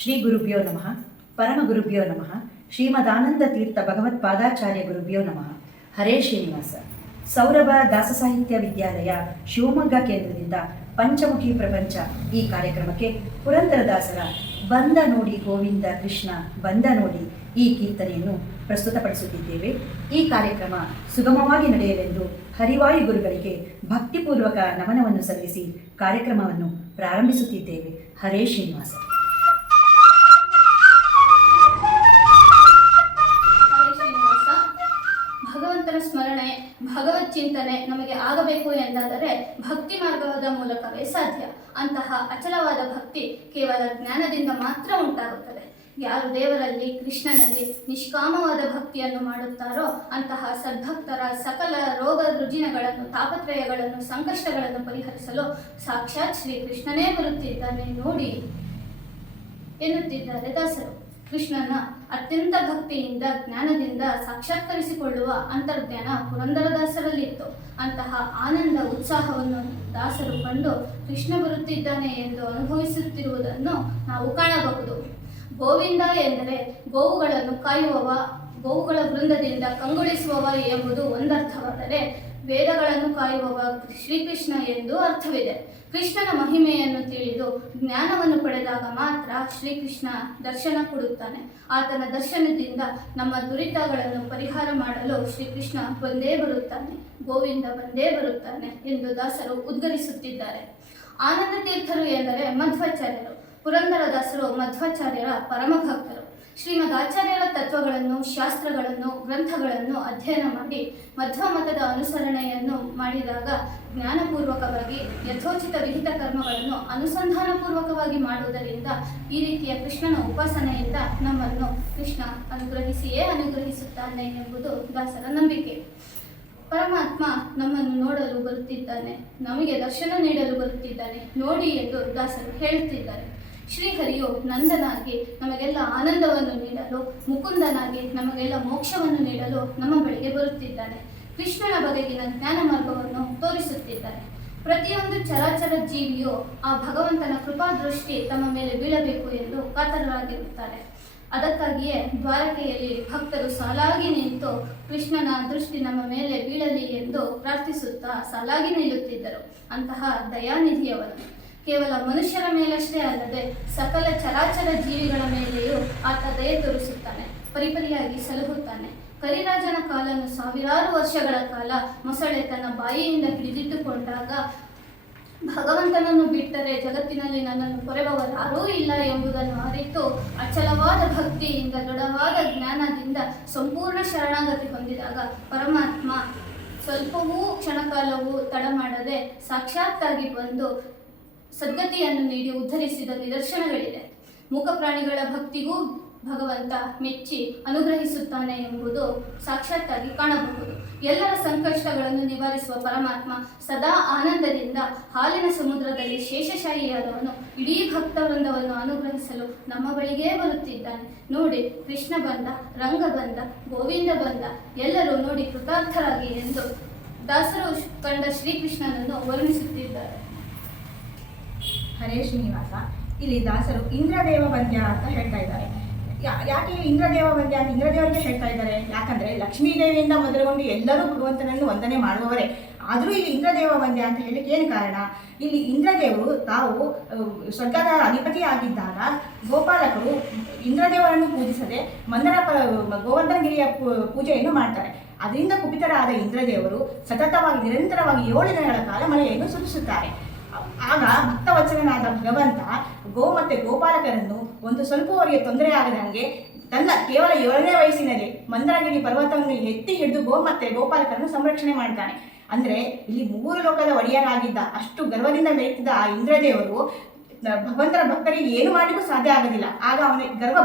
ಶ್ರೀ ಗುರುಭ್ಯೋ ನಮಃ. ಪರಮ ಗುರುಭ್ಯೋ ನಮಃ. ಶ್ರೀಮದಾನಂದ ತೀರ್ಥ ಭಗವತ್ಪಾದಾಚಾರ್ಯ ಗುರುಭ್ಯೋ ನಮಃ. ಹರೇ ಶ್ರೀನಿವಾಸ. ಸೌರಭ ದಾಸ ಸಾಹಿತ್ಯ ವಿದ್ಯಾಲಯ ಶಿವಮೊಗ್ಗ ಕೇಂದ್ರದಿಂದ ಪಂಚಮುಖಿ ಪ್ರಪಂಚ ಈ ಕಾರ್ಯಕ್ರಮಕ್ಕೆ ಪುರಂದರದಾಸರ ಬಂದ ನೋಡಿ ಗೋವಿಂದ ಕೃಷ್ಣ ಬಂದ ನೋಡಿ ಈ ಕೀರ್ತನೆಯನ್ನು ಪ್ರಸ್ತುತಪಡಿಸುತ್ತಿದ್ದೇವೆ. ಈ ಕಾರ್ಯಕ್ರಮ ಸುಗಮವಾಗಿ ನಡೆಯಲೆಂದು ಹರಿವಾಯು ಗುರುಗಳಿಗೆ ಭಕ್ತಿಪೂರ್ವಕ ನಮನವನ್ನು ಸಲ್ಲಿಸಿ ಕಾರ್ಯಕ್ರಮವನ್ನು ಪ್ರಾರಂಭಿಸುತ್ತಿದ್ದೇವೆ. ಹರೇ ಶ್ರೀನಿವಾಸ. ಭಗವಂತನ ಸ್ಮರಣೆ, ಭಗವತ್ ಚಿಂತನೆ ನಮಗೆ ಆಗಬೇಕು ಎಂದಾದರೆ ಭಕ್ತಿ ಮಾರ್ಗದ ಮೂಲಕವೇ ಸಾಧ್ಯ. ಅಂತಹ ಅಚಲವಾದ ಭಕ್ತಿ ಕೇವಲ ಜ್ಞಾನದಿಂದ ಮಾತ್ರ ಉಂಟಾಗುತ್ತದೆ. ಯಾರು ದೇವರಲ್ಲಿ, ಕೃಷ್ಣನಲ್ಲಿ ನಿಷ್ಕಾಮವಾದ ಭಕ್ತಿಯನ್ನು ಮಾಡುತ್ತಾರೋ ಅಂತಹ ಸದ್ಭಕ್ತರ ಸಕಲ ರೋಗ ರುಜಿನಗಳನ್ನು, ತಾಪತ್ರಯಗಳನ್ನು, ಸಂಕಷ್ಟಗಳನ್ನು ಪರಿಹರಿಸಲು ಸಾಕ್ಷಾತ್ ಶ್ರೀಕೃಷ್ಣನೇ ಬರುತ್ತಿದ್ದಾನೆ ನೋಡಿ ಎನ್ನುತ್ತಿದ್ದಾರೆ ದಾಸರು. ಕೃಷ್ಣನ ಅತ್ಯಂತ ಭಕ್ತಿಯಿಂದ, ಜ್ಞಾನದಿಂದ ಸಾಕ್ಷಾತ್ಕರಿಸಿಕೊಳ್ಳುವ ಅಂತರ್ಜ್ಞಾನ ಪುರಂದರದಾಸರಲ್ಲಿತ್ತು. ಅಂತಹ ಆನಂದ ಉತ್ಸಾಹವನ್ನು ದಾಸರು ಕಂಡು ಕೃಷ್ಣ ಬರುತ್ತಿದ್ದಾನೆ ಎಂದು ಅನುಭವಿಸುತ್ತಿರುವುದನ್ನು ನಾವು ಕಾಣಬಹುದು. ಗೋವಿಂದ ಎಂದರೆ ಗೋವುಗಳನ್ನು ಕಾಯುವವ, ಗೋವುಗಳ ವೃಂದದಿಂದ ಕಂಗೊಳಿಸುವವ ಎಂಬುದು ಒಂದರ್ಥವಾದರೆ, ವೇದಗಳನ್ನು ಕಾಯುವವ ಶ್ರೀಕೃಷ್ಣ ಎಂದು ಅರ್ಥವಿದೆ. ಕೃಷ್ಣನ ಮಹಿಮೆಯನ್ನು ತಿಳಿದು ಜ್ಞಾನವನ್ನು ಪಡೆದಾಗ ಮಾತ್ರ ಶ್ರೀಕೃಷ್ಣ ದರ್ಶನ ಕೊಡುತ್ತಾನೆ. ಆತನ ದರ್ಶನದಿಂದ ನಮ್ಮ ದುರಿತಗಳನ್ನು ಪರಿಹಾರ ಮಾಡಲು ಶ್ರೀಕೃಷ್ಣ ಬಂದೇ ಬರುತ್ತಾನೆ, ಗೋವಿಂದ ಬಂದೇ ಬರುತ್ತಾನೆ ಎಂದು ದಾಸರು ಉದ್ಗರಿಸುತ್ತಿದ್ದಾರೆ. ಆನಂದ ತೀರ್ಥರು ಎಂದರೆ ಮಧ್ವಾಚಾರ್ಯರು. ಪುರಂದರದಾಸರು ಮಧ್ವಾಚಾರ್ಯರ ಪರಮಭಕ್ತರು. ಶ್ರೀಮದ್ ಆಚಾರ್ಯರ ತತ್ವಗಳನ್ನು, ಶಾಸ್ತ್ರಗಳನ್ನು, ಗ್ರಂಥಗಳನ್ನು ಅಧ್ಯಯನ ಮಾಡಿ ಮಧ್ವ ಮತದ ಅನುಸರಣೆಯನ್ನು ಮಾಡಿದಾಗ ಜ್ಞಾನಪೂರ್ವಕವಾಗಿ ಯಥೋಚಿತ ವಿಹಿತ ಕರ್ಮಗಳನ್ನು ಅನುಸಂಧಾನಪೂರ್ವಕವಾಗಿ ಮಾಡುವುದರಿಂದ ಈ ರೀತಿಯ ಕೃಷ್ಣನ ಉಪಾಸನೆಯಿಂದ ನಮ್ಮನ್ನು ಕೃಷ್ಣ ಅನುಗ್ರಹಿಸಿಯೇ ಅನುಗ್ರಹಿಸುತ್ತಾನೆ ಎಂಬುದು ದಾಸರ ನಂಬಿಕೆ. ಪರಮಾತ್ಮ ನಮ್ಮನ್ನು ನೋಡಲು ಬರುತ್ತಿದ್ದಾನೆ, ನಮಗೆ ದರ್ಶನ ನೀಡಲು ಬರುತ್ತಿದ್ದಾನೆ ನೋಡಿ ಎಂದು ದಾಸರು ಹೇಳುತ್ತಿದ್ದಾರೆ. ಶ್ರೀಹರಿಯು ನಂದನಾಗಿ ನಮಗೆಲ್ಲ ಆನಂದವನ್ನು ನೀಡಲು, ಮುಕುಂದನಾಗಿ ನಮಗೆಲ್ಲ ಮೋಕ್ಷವನ್ನು ನೀಡಲು ನಮ್ಮ ಬಳಿಗೆ ಬರುತ್ತಿದ್ದಾನೆ. ಕೃಷ್ಣನ ಬಗೆಗಿನ ಜ್ಞಾನ ಮಾರ್ಗವನ್ನು ತೋರಿಸುತ್ತಿದ್ದಾನೆ. ಪ್ರತಿಯೊಂದು ಚರಾಚರ ಜೀವಿಯು ಆ ಭಗವಂತನ ಕೃಪಾದೃಷ್ಟಿ ತಮ್ಮ ಮೇಲೆ ಬೀಳಬೇಕು ಎಂದು ಕಾತರರಾಗಿರುತ್ತಾರೆ. ಅದಕ್ಕಾಗಿಯೇ ದ್ವಾರಕೆಯಲ್ಲಿ ಭಕ್ತರು ಸಾಲಾಗಿ ನಿಂತು ಕೃಷ್ಣನ ದೃಷ್ಟಿ ನಮ್ಮ ಮೇಲೆ ಬೀಳಲಿ ಎಂದು ಪ್ರಾರ್ಥಿಸುತ್ತಾ ಸಾಲಾಗಿ ನಿಲ್ಲುತ್ತಿದ್ದರು. ಅಂತಹ ದಯಾನಿಧಿಯವನು ಕೇವಲ ಮನುಷ್ಯರ ಮೇಲಷ್ಟೇ ಅಲ್ಲದೆ ಸಕಲ ಚರಾಚರ ಜೀವಿಗಳ ಮೇಲೆಯೂ ಆತ ದಯೆ ತೋರಿಸುತ್ತಾನೆ, ಪರಿಪರಿಯಾಗಿ ಸಲಹುತ್ತಾನೆ. ಕರಿರಾಜನ ಕಾಲನ್ನು ಸಾವಿರಾರು ವರ್ಷಗಳ ಕಾಲ ಮೊಸಳೆ ತನ್ನ ಬಾಯಿಯಿಂದ ಹಿಡಿದಿಟ್ಟುಕೊಂಡಾಗ ಭಗವಂತನನ್ನು ಬಿಟ್ಟರೆ ಜಗತ್ತಿನಲ್ಲಿ ನನ್ನನ್ನು ಕೊರೆಬವರಾರೂ ಇಲ್ಲ ಎಂಬುದನ್ನು ಅರಿತು ಅಚಲವಾದ ಭಕ್ತಿಯಿಂದ, ದೃಢವಾದ ಜ್ಞಾನದಿಂದ ಸಂಪೂರ್ಣ ಶರಣಾಗತಿ ಹೊಂದಿದಾಗ ಪರಮಾತ್ಮ ಸ್ವಲ್ಪವೂ ಕ್ಷಣಕಾಲವೂ ತಡ ಮಾಡದೆ ಸಾಕ್ಷಾತ್ತಾಗಿ ಬಂದು ಸದ್ಗತಿಯನ್ನು ನೀಡಿ ಉದ್ಧರಿಸಿದ ನಿದರ್ಶನಗಳಿದೆ. ಮೂಕ ಪ್ರಾಣಿಗಳ ಭಕ್ತಿಗೂ ಭಗವಂತ ಮೆಚ್ಚಿ ಅನುಗ್ರಹಿಸುತ್ತಾನೆ ಎಂಬುದು ಸಾಕ್ಷಾತ್ತಾಗಿ ಕಾಣಬಹುದು. ಎಲ್ಲರ ಸಂಕಷ್ಟಗಳನ್ನು ನಿವಾರಿಸುವ ಪರಮಾತ್ಮ ಸದಾ ಆನಂದದಿಂದ ಹಾಲಿನ ಸಮುದ್ರದಲ್ಲಿ ಶೇಷಶಾಹಿಯಾದವನು ಇಡೀ ಭಕ್ತವೃಂದವನ್ನು ಅನುಗ್ರಹಿಸಲು ನಮ್ಮ ಬಳಿಗೇ ಬರುತ್ತಿದ್ದಾನೆ ನೋಡಿ. ಕೃಷ್ಣ ಬಂದ, ರಂಗ ಬಂದ, ಗೋವಿಂದ ಬಂದ, ಎಲ್ಲರೂ ನೋಡಿ ಕೃತಾರ್ಥರಾಗಿ ಎಂದು ದಾಸರು ಕಂಡ ಶ್ರೀಕೃಷ್ಣನನ್ನು ವರ್ಣಿಸುತ್ತಿದ್ದಾರೆ. ಹರೇ ಶ್ರೀನಿವಾಸ. ಇಲ್ಲಿ ದಾಸರು ಇಂದ್ರದೇವ ವಂದ್ಯ ಅಂತ ಹೇಳ್ತಾ ಇದ್ದಾರೆ. ಯಾಕೆ ಇಂದ್ರದೇವ ವಂದ್ಯ ಅಂತ ಇಂದ್ರದೇವರಿಗೆ ಹೇಳ್ತಾ ಇದ್ದಾರೆ? ಯಾಕಂದರೆ ಲಕ್ಷ್ಮೀದೇವಿಯಿಂದ ಮೊದಲುಗೊಂಡು ಎಲ್ಲರೂ ಭಗವಂತನನ್ನು ವಂದನೆ ಮಾಡುವವರೇ. ಆದರೂ ಇಲ್ಲಿ ಇಂದ್ರದೇವ ವಂದ್ಯ ಅಂತ ಹೇಳಲಿಕ್ಕೆ ಏನು ಕಾರಣ? ಇಲ್ಲಿ ಇಂದ್ರದೇವರು ತಾವು ಸ್ವರ್ಗದ ಅಧಿಪತಿ ಆಗಿದ್ದಾಗ ಗೋಪಾಲಕರು ಇಂದ್ರದೇವರನ್ನು ಪೂಜಿಸದೆ ಗೋವರ್ಧನಗಿರಿಯ ಪೂಜೆಯನ್ನು ಮಾಡ್ತಾರೆ. ಅದರಿಂದ ಕುಪಿತರಾದ ಇಂದ್ರದೇವರು ಸತತವಾಗಿ ನಿರಂತರವಾಗಿ 7 ದಿನಗಳ ಕಾಲ ಮಳೆಯನ್ನು ಸುರಿಸುತ್ತಾರೆ. ಆಗ ಭಕ್ತವಚನನಾದ ಭಗವಂತ ಗೋ ಮತ್ತು ಗೋಪಾಲಕರನ್ನು ಒಂದು ಸ್ವಲ್ಪವರೆಗೆ ತೊಂದರೆ ಆಗದಂಗೆ ತನ್ನ ಕೇವಲ 7ನೇ ವಯಸ್ಸಿನಲ್ಲಿ ಮಂದರಗಿರಿ ಪರ್ವತವನ್ನು ಎತ್ತಿ ಹಿಡಿದು ಗೋ ಮತ್ತು ಗೋಪಾಲಕರನ್ನು ಸಂರಕ್ಷಣೆ ಮಾಡ್ತಾನೆ. ಅಂದರೆ ಇಲ್ಲಿ 3 ಲೋಕದ ಒಡೆಯನಾಗಿದ್ದ, ಅಷ್ಟು ಗರ್ವದಿಂದ ಮೆರೆತಿದ್ದ ಆ ಇಂದ್ರದೇವರು ಭಗವಂತನ ಭಕ್ತರಿಗೆ ಏನು ಮಾಡಲಿಕ್ಕೂ ಸಾಧ್ಯ ಆಗೋದಿಲ್ಲ. ಆಗ ಅವನಿಗೆ ಗರ್ವ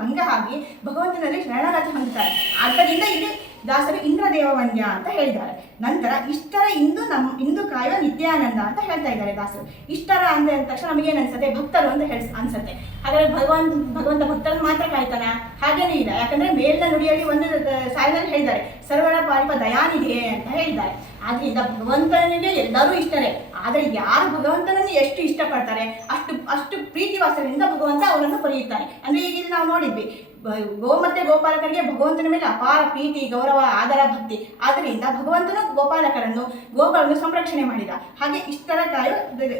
ಭಂಗ ಆಗಿ ಭಗವಂತನಲ್ಲಿ ಶರಣಾಗತಿ ಹೊಂದುತ್ತಾರೆ. ಆದ್ದರಿಂದ ಇಲ್ಲಿ ದಾಸರು ಇಂದ್ರದೇವ ವಂದ್ಯ ಅಂತ ಹೇಳಿದ್ದಾರೆ. ನಂತರ ಇಷ್ಟರ ಇಂದು ಕಾಯುವ ನಿತ್ಯಾನಂದ ಅಂತ ಹೇಳ್ತಾ ಇದ್ದಾರೆ ದಾಸರು. ಇಷ್ಟರ ಅಂದ ತಕ್ಷಣ ನಮಗೇನು ಅನ್ಸುತ್ತೆ? ಭಕ್ತರು ಅಂತ ಅನ್ಸುತ್ತೆ. ಹಾಗಾದ್ರೆ ಭಗವಂತ ಭಕ್ತರನ್ನು ಮಾತ್ರ ಕಾಯ್ತಾನ? ಹಾಗೇನೇ ಇಲ್ಲ. ಯಾಕಂದ್ರೆ ಮೇಲಿನ ನುಡಿಯಲ್ಲಿ ಒಂದು ಸಾಲಿನಲ್ಲಿ ಹೇಳಿದ್ದಾರೆ, ಸರ್ವರ ಪಾಲಿಪ ದಯಾನಿಧಿ ಅಂತ ಹೇಳಿದ್ದಾರೆ. ಆದ್ರಿಂದ ಭಗವಂತನಿಗೆ ಎಲ್ಲರೂ ಇಷ್ಟರೇ. ಆದರೆ ಯಾರು ಭಗವಂತನನ್ನು ಎಷ್ಟು ಇಷ್ಟಪಡ್ತಾರೆ ಅಷ್ಟು ಅಷ್ಟು ಪ್ರೀತಿ ವಾತ್ಸಲ್ಯದಿಂದ ಭಗವಂತ ಅವರನ್ನು ಪಡೆಯುತ್ತಾನೆ. ಅಂದರೆ ಈಗ ಇಲ್ಲಿ ನಾವು ನೋಡಿದ್ವಿ, ಗೋ ಮತ್ತು ಗೋಪಾಲಕರಿಗೆ ಭಗವಂತನ ಮೇಲೆ ಅಪಾರ ಪ್ರೀತಿ, ಗೌರವ, ಆದರ, ಭಕ್ತಿ. ಆದ್ದರಿಂದ ಭಗವಂತನು ಗೋಪಾಲಕರನ್ನು, ಗೋಗಳನ್ನು ಸಂರಕ್ಷಣೆ ಮಾಡಿದ. ಹಾಗೆ ಇಷ್ಟರ ಕಾಯು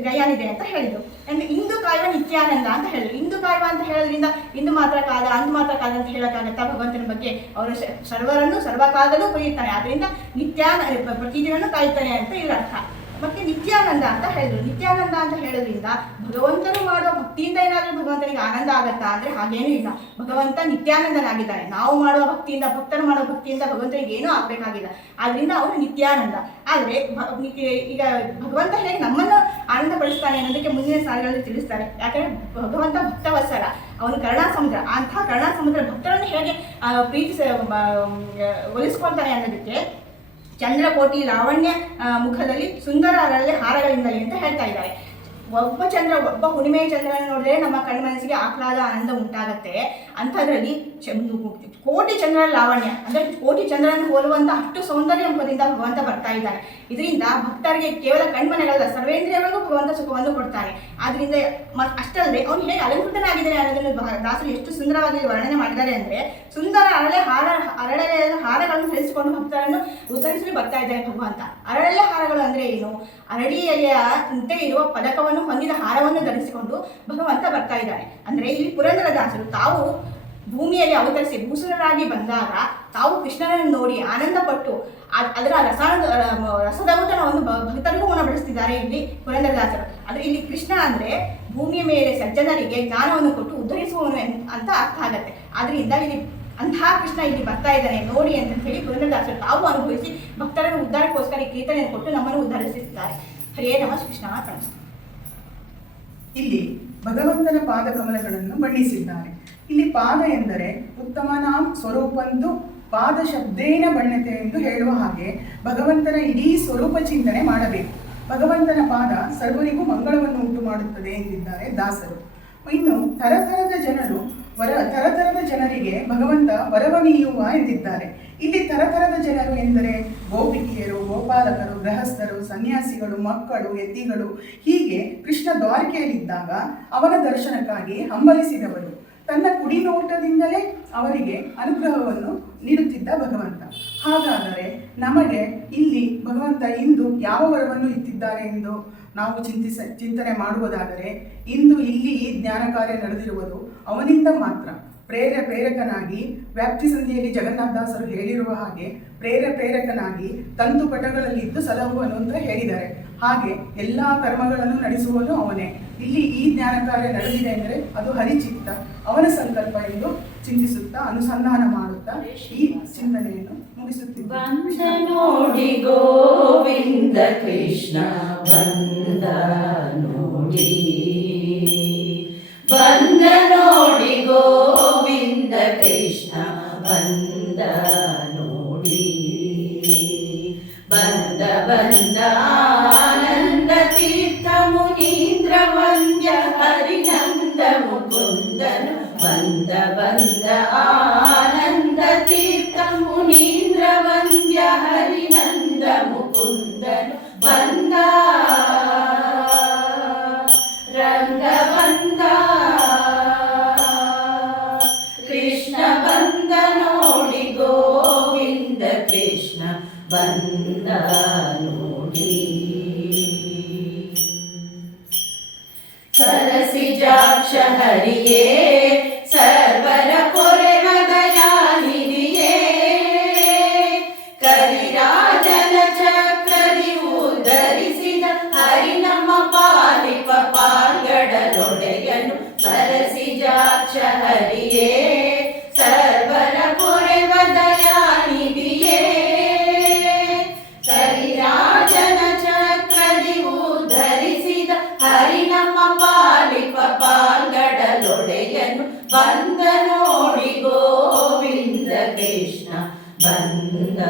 ಗಯಾನಿದೆ ಅಂತ ಹೇಳಿದರು. ಅಂದರೆ ಇಂದು ಕಾಯುವ ನಿತ್ಯಾನಂದ ಅಂತ ಹೇಳಿದ್ರು. ಇಂದು ಕಾಯುವ ಅಂತ ಹೇಳೋದ್ರಿಂದ ಇಂದು ಮಾತ್ರ ಕಾದ, ಅಂದು ಮಾತ್ರ ಕಾದ ಅಂತ ಹೇಳೋಕ್ಕಾಗತ್ತಾ? ಭಗವಂತನ ಬಗ್ಗೆ ಅವರು ಸರ್ವರನ್ನು ಸರ್ವಕಾಲದಲ್ಲೂ ಪಡೆಯುತ್ತಾನೆ. ಆದ್ದರಿಂದ ಪ್ರತಿದಿನವನ್ನು ಕಾಯುತ್ತಾನೆ ಅಂತ ಇದರ ಅರ್ಥ. ಮತ್ತೆ ನಿತ್ಯಾನಂದ ಅಂತ ಹೇಳಿದ್ರು. ನಿತ್ಯಾನಂದ ಅಂತ ಹೇಳೋದ್ರಿಂದ ಭಗವಂತನು ಮಾಡುವ ಭಕ್ತಿಯಿಂದ ಏನಾದರೂ ಭಗವಂತನಿಗೆ ಆನಂದ ಆಗತ್ತಾ ಅಂದರೆ ಹಾಗೇನೂ ಇಲ್ಲ. ಭಗವಂತ ನಿತ್ಯಾನಂದನಾಗಿದ್ದಾನೆ. ನಾವು ಮಾಡುವ ಭಕ್ತಿಯಿಂದ, ಭಕ್ತರು ಮಾಡುವ ಭಕ್ತಿಯಿಂದ ಭಗವಂತನಿಗೆ ಏನೂ ಆಗಬೇಕಾಗಿಲ್ಲ. ಆದ್ದರಿಂದ ಅವನು ನಿತ್ಯಾನಂದ. ಆದರೆ ಈಗ ಭಗವಂತ ಹೇಗೆ ನಮ್ಮನ್ನು ಆನಂದ ಪಡಿಸ್ತಾನೆ ಅನ್ನೋದಕ್ಕೆ ಮುಂದಿನ ಸಾಲುಗಳಲ್ಲಿ ತಿಳಿಸ್ತಾರೆ. ಯಾಕಂದರೆ ಭಗವಂತ ಭಕ್ತವತ್ಸಲ, ಅವನು ಕರುಣಾ ಸಮುದ್ರ. ಅಂಥ ಕರುಣಾ ಸಮುದ್ರ ಭಕ್ತರನ್ನು ಹೇಗೆ ಒಲಿಸ್ಕೊಳ್ತಾನೆ ಅನ್ನೋದಕ್ಕೆ ಚಂದ್ರಕೋಟಿ ಲಾವಣ್ಯ ಮುಖದಲ್ಲಿ ಸುಂದರ ಅರಳೆ ಹಾರಗಳಿಂದಲೇ ಅಂತ ಹೇಳ್ತಾ ಇದ್ದಾರೆ. ಒಬ್ಬ ಹುಣ್ಣಿಮೆ ಚಂದ್ರನ ನೋಡಿದ್ರೆ ನಮ್ಮ ಕಣ್ಮನಸ್ಸಿಗೆ ಆಹ್ಲಾದ, ಆನಂದ ಉಂಟಾಗತ್ತೆ. ಅಂಥದ್ರಲ್ಲಿ ಕೋಟಿ ಚಂದ್ರನ ಲಾವಣ್ಯ ಅಂದರೆ ಕೋಟಿ ಚಂದ್ರನ ಹೋಲುವಂಥ ಅಷ್ಟು ಸೌಂದರ್ಯ ಮುಖದಿಂದ ಭಗವಂತ ಬರ್ತಾ ಇದ್ದಾನೆ. ಇದರಿಂದ ಭಕ್ತರಿಗೆ ಕೇವಲ ಕಣ್ಮನೆಗಳಲ್ಲ, ಸರ್ವೇಂದ್ರಿಯಗಳಿಗೂ ಭಗವಂತ ಸುಖವನ್ನು ಕೊಡ್ತಾನೆ. ಆದ್ದರಿಂದ ಅಷ್ಟಲ್ಲದೆ ಅವನು ಹೇಗೆ ಅಲಂಕೃತನಾಗಿದ್ದಾನೆ ಅನ್ನೋದನ್ನು ದಾಸರು ಎಷ್ಟು ಸುಂದರವಾಗಿ ವರ್ಣನೆ ಮಾಡಿದ್ದಾರೆ ಅಂದರೆ, ಸುಂದರ ಅರಳೆ ಹಾರಗಳನ್ನು ಧರಿಸಿಕೊಂಡು ಭಕ್ತರನ್ನು ಉದ್ಧರಿಸಲು ಬರ್ತಾ ಇದ್ದಾನೆ ಭಗವಂತ. ಅರಳೆ ಹಾರಗಳು ಅಂದರೆ ಏನು? ಅರಳಿ ಎಲೆಯಂತೆ ಇರುವ ಪದಕವನ್ನು ಹೊಂದಿದ ಹಾರವನ್ನು ಧರಿಸಿಕೊಂಡು ಭಗವಂತ ಬರ್ತಾ ಇದ್ದಾನೆ. ಅಂದರೆ ಇಲ್ಲಿ ಪುರಂದರದಾಸರು ತಾವು ಭೂಮಿಯಲ್ಲಿ ಅವತರಿಸಿ ಭೂಸುರರಾಗಿ ಬಂದಾಗ ತಾವು ಕೃಷ್ಣನನ್ನು ನೋಡಿ ಆನಂದಪಟ್ಟು ಅದರ ರಸದೌತಣವನ್ನು ಭಕ್ತರಿಗೂ ಉಣಬಡಿಸ್ತಿದ್ದಾರೆ ಇಲ್ಲಿ ಪುರಂದರದಾಸರು. ಆದರೆ ಇಲ್ಲಿ ಕೃಷ್ಣ ಅಂದರೆ ಭೂಮಿಯ ಮೇಲೆ ಸಜ್ಜನರಿಗೆ ಜ್ಞಾನವನ್ನು ಕೊಟ್ಟು ಉದ್ಧರಿಸುವವನು ಅಂತ ಅರ್ಥ ಆಗತ್ತೆ. ಆದ್ದರಿಂದ ಇಲ್ಲಿ ಅಂತಹ ಕೃಷ್ಣ ಇಲ್ಲಿ ಬರ್ತಾ ಇದ್ದಾನೆ ನೋಡಿ ಅಂತ ಹೇಳಿ ಪುರಂದರದಾಸರು ತಾವು ಅನುಭವಿಸಿ ಭಕ್ತರನ್ನು ಉದ್ಧಾರಕ್ಕೋಸ್ಕರ ಕೀರ್ತನೆಯನ್ನು ಕೊಟ್ಟು ನಮ್ಮನ್ನು ಉದ್ಧರಿಸುತ್ತಾರೆ. ಹರೇ ನಮಃ ಕೃಷ್ಣ ಪ್ರಣಸ. ಇಲ್ಲಿ ಭಗವಂತನ ಪಾದ ಕಮಲಗಳನ್ನು ಬಣ್ಣಿಸಿದ್ದಾರೆ. ಇಲ್ಲಿ ಪಾದ ಎಂದರೆ ಉತ್ತಮನಾಂ ಸ್ವರೂಪಂದು ಪಾದ ಶಬ್ದೇನ ಬಣ್ಣತೆ ಎಂದು ಹೇಳುವ ಹಾಗೆ ಭಗವಂತನ ಇಡೀ ಸ್ವರೂಪ ಚಿಂತನೆ ಮಾಡಬೇಕು. ಭಗವಂತನ ಪಾದ ಸರ್ವರಿಗೂ ಮಂಗಳವನ್ನು ಉಂಟು ಮಾಡುತ್ತದೆ ಎಂದಿದ್ದಾರೆ ದಾಸರು. ಇನ್ನು ತರತರದ ಜನರಿಗೆ ಭಗವಂತ ವರವ ನೀಯುವ ಎಂದಿದ್ದಾರೆ. ಇಲ್ಲಿ ತರತರದ ಜನರು ಎಂದರೆ ಗೋಪಿಕೆಯರು, ಗೋಪಾಲಕರು, ಗೃಹಸ್ಥರು, ಸನ್ಯಾಸಿಗಳು, ಮಕ್ಕಳು, ಯತಿಗಳು, ಹೀಗೆ ಕೃಷ್ಣ ದ್ವಾರಕೆಯಲ್ಲಿದ್ದಾಗ ಅವನ ದರ್ಶನಕ್ಕಾಗಿ ಹಂಬಲಿಸಿದವರು. ತನ್ನ ಕುಡಿ ನೋಟದಿಂದಲೇ ಅವರಿಗೆ ಅನುಗ್ರಹವನ್ನು ನೀಡುತ್ತಿದ್ದ ಭಗವಂತ. ಹಾಗಾದರೆ ನಮಗೆ ಇಲ್ಲಿ ಭಗವಂತ ಇಂದು ಯಾವ ವರವನ್ನು ಇತ್ತಿದ್ದಾರೆ ಎಂದು ನಾವು ಚಿಂತನೆ ಮಾಡುವುದಾದರೆ, ಇಂದು ಇಲ್ಲಿ ಈ ಜ್ಞಾನ ಕಾರ್ಯ ನಡೆದಿರುವುದು ಅವನಿಂದ ಮಾತ್ರ. ಪ್ರೇರಕನಾಗಿ ವ್ಯಾಪ್ತಿ ಸಂಧಿಯಲ್ಲಿ ಜಗನ್ನಾಥದಾಸರು ಹೇಳಿರುವ ಹಾಗೆ ಪ್ರೇರಕನಾಗಿ ತಂತುಪಟಗಳಲ್ಲಿದ್ದು ಸಲಹುವನು ಅಂತ ಹೇಳಿದ್ದಾರೆ. ಹಾಗೆ ಎಲ್ಲ ಕರ್ಮಗಳನ್ನು ನಡೆಸುವನು ಅವನೇ. ಇಲ್ಲಿ ಈ ಜ್ಞಾನ ಕಾರ್ಯ ನಡೆದಿದೆ ಅಂದರೆ ಅದು ಹರಿಚಿತ್ತ, ಅವನ ಸಂಕಲ್ಪ ಎಂದು ಚಿಂತಿಸುತ್ತಾ ಅನುಸಂಧಾನ ಮಾಡುತ್ತಾ ಈ ಚಿಂತನೆಯನ್ನು ಮುಗಿಸುತ್ತಿದ್ದ ನೋಡಿ ಗೋವಿಂದ ಕೃಷ್ಣ ಬಂದ ನೋಡಿ, ಬಂದ ನೋಡಿ ಗೋವಿಂದ ಕೃಷ್ಣ ಬಂದ ನೋಡಿ, ಬಂದ ಆನಂದ ತೀರ್ಥ ಮುನೀಂದ್ರ ವಂದ್ಯ ಹರಿನಂದ ಮುಕುಂದನು, ಬಂದ ಆನಂದ ತೀರ್ಥ ಮುನೀಂದ್ರ ವಂದ್ಯ ಹರಿನಂದ ಮುಕುಂದನು, ಬಂದ ರಂಗ ಬಂದ ಕೃಷ್ಣ ಬಂದ ನೋಡಿ ಗೋವಿಂದ ಕೃಷ್ಣ ಬಂದ ನೋಡಿ. ಸರಸಿಜಾಕ್ಷ ಹರಿಯೇ ಸರ್ವರ ಪೊರೆವ ದಯಾನಿಧಿಯೇ, ಕರಿರಾಜನ ಚಕ್ರದಿ ಉದ್ಧರಿಸಿದ ಹರಿ ನಮ್ಮ ಪಾಲಿಪ ಪಾಲ್ಗಡಲೊಡೆಯನು. ಸರಸಿಜಾಕ್ಷ ಹರಿಯೇ ಸರ್ವರ ಪೊರೆವ ದಯಾನಿಧಿಯೇ, ಕರಿರಾಜನ ಚಕ್ರದಿ ಉದ್ಧರಿಸಿದ ಹರಿ ನಮ್ಮ ಪಾಲಿಪ ಪಾಲ್ಗಡಲೊಡೆಯನು, ಬಂದ ನೋಡಿ ಗೋವಿಂದ ಕೃಷ್ಣ ಬಂದ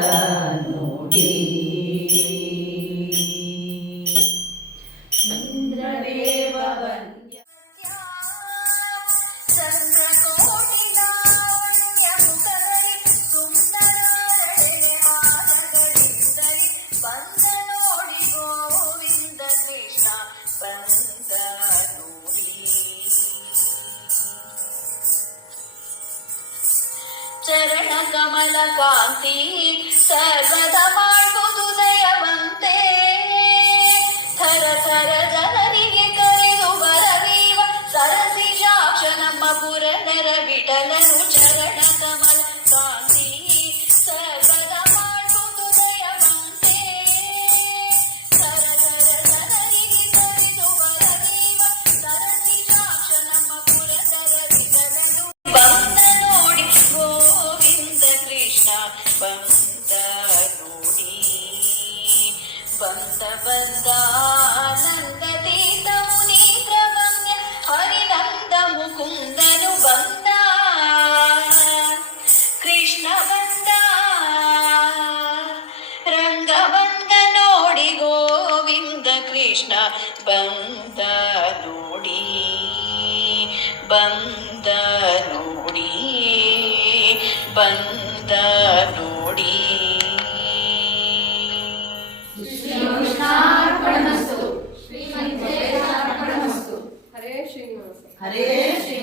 ನೋಡಿ. ಇಂದ್ರದೇವ ವಂದ್ಯ ಬಂದ ನೋಡಿ ಗೋವಿಂದ ಕೃಷ್ಣ ಕಮಲ ಕಾಂತಿ ಸರ್ವದ ಮಾಡುವುದು ದಯವಂತೆ ಥರ ಥರ ಜನರಿಗೆ ಕರೆದು ಬರವೀವ ಸರಸಿಜಾಕ್ಷ ನಮ್ಮ ಪುರಂದರ ವಿಠಲನು ಚರಣ ಕಮಲ ಕಾಂತಿ ಸರ್ವದ ಮಾಡುವುದು ದಯವಂತೆ ಥರ ಥರ ಜನರಿಗೆ ಕರೆದು ಬರವೀವ ಸರಸಿಜಾಕ್ಷ ನಮ್ಮ ಪುರಂದರ ವಿಠಲನು ಬಂದ ನೋಡಿ ಗೋವಿಂದ ಕೃಷ್ಣ ಬಂದ ನೋಡಿ ಬಂದ ಬಂದ ಆನಂದ ತೀರ್ಥ ಮುನೀಂದ್ರ ಗಮ್ಯ ಹರಿನಂದ ಮುಕುಂದನು ಬಂದ ಕೃಷ್ಣ ಬಂದ ರಂಗ ಬಂದ ನೋಡಿ ಗೋವಿಂದ ಕೃಷ್ಣ ಬಂದ ನೋಡಿ ಬಂದ ನೋಡಿ ಬಂದ ನೋಡಿ ಹರೇ ಶ್ರೀನಿವಾಸ ಹರೇ ಶ್ರೀ